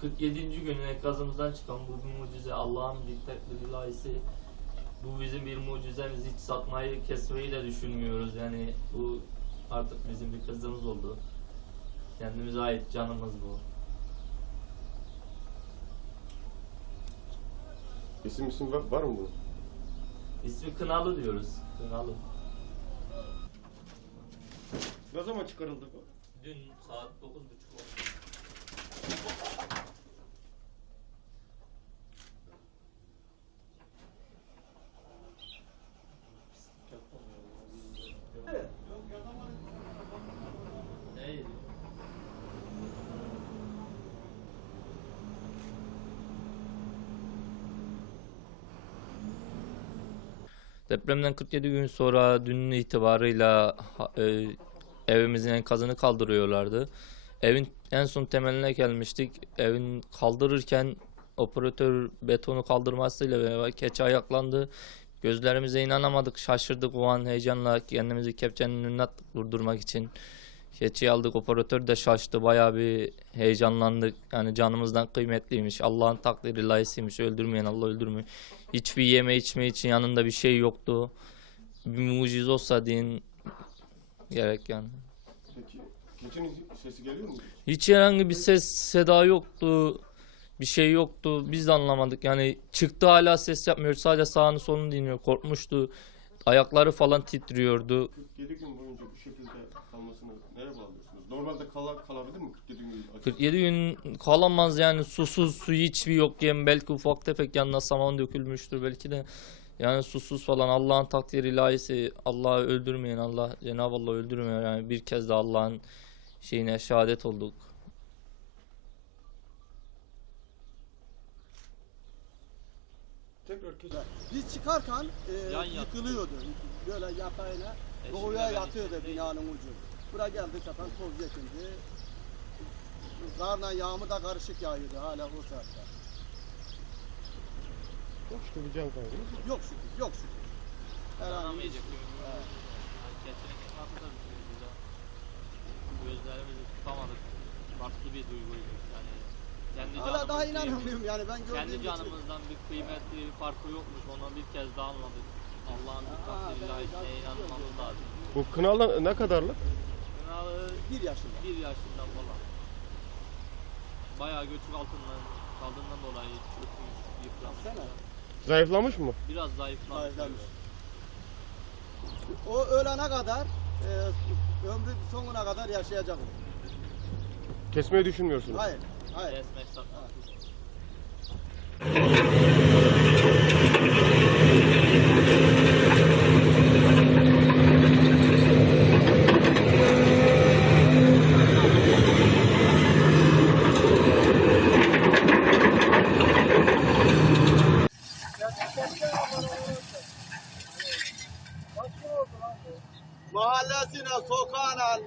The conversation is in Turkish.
47. gün enkazımızdan çıkan bu bir mucize. Allah'ın bir tekbir ilahisi. Bu bizim bir mucizemiz. Hiç satmayı, kesmeyi de düşünmüyoruz. Yani bu artık bizim bir kızımız oldu. Kendimize ait canımız bu. İsim isim var, var mı bunun? İsmi Kınalı diyoruz. Kınalı. Ne zaman çıkarıldı bu? Dün saat 9.30 oldu. Depremden 47 gün sonra dün itibarıyla e, evimizin enkazını kaldırıyorlardı. Evin en son temeline gelmiştik. Evin kaldırırken operatör betonu kaldırmasıyla beraber keçe ayaklandı. Gözlerimize inanamadık, şaşırdık o an heyecanla kendimizi kepçenin önüne durdurmak için. Keçeyi aldık, operatör de şaştı, bayağı bir heyecanlandık. Yani canımızdan kıymetliymiş, Allah'ın takdiri layısıymış, öldürmeyen Allah öldürmüyor. Hiçbir yeme içme için yanında bir şey yoktu. Bir mucize olsa deyin gerek yani. Peki, keçinin sesi geliyor mu? Hiç herhangi bir ses seda yoktu. Bir şey yoktu. Biz de anlamadık. Yani çıktı hala ses yapmıyor. Sadece sağını solunu dinliyor. Korkmuştu. Ayakları falan titriyordu. 47 gün boyunca bu şekilde kalmasını neye bağlıyorsunuz? Normalde kala, kalabilir mi 47 gün? açık? 47 gün kalamaz yani susuz su hiçbir yok yem belki ufak tefek yanına saman dökülmüştür belki de yani susuz falan Allah'ın takdiri ilahisi Allah'ı öldürmeyen Allah Cenab-ı Allah öldürmüyor yani bir kez de Allah'ın şeyine şehadet olduk. Tekrar keçi. Biz çıkarken e, Yan yattı. yıkılıyordu. Böyle yatağına doğuya yatıyordu binanın ucu. Buraya geldik zaten toz geçindi. Karla yağmur da karışık yağıyordu hala o saatte. Yok işte bir can kaybı. Yok şükür, yok şükür. Herhangi bir şey. Evet. Gözlerimizi tutamadık. Farklı bir duyguydu. Kendi Hala daha inanamıyorum yani ben gördüğüm Kendi için. canımızdan bir kıymetli bir farkı yokmuş. Onu bir kez daha anladık. Allah'ın Aa, takdiri ilahisine inanmamız lazım. Bu kınalı ne kadarlık? Kınalı Bir yaşında. bir yaşından falan. Bayağı göçük altından kaldığından dolayı çökmüş, yıpranmış. Zayıflamış mı? Biraz zayıflamış. Zayıflamış. O ölene kadar e, ömrü sonuna kadar yaşayacak. Kesmeyi düşünmüyorsunuz. Hayır, hayır. Resmek satmak. Mahallesine, sokağına,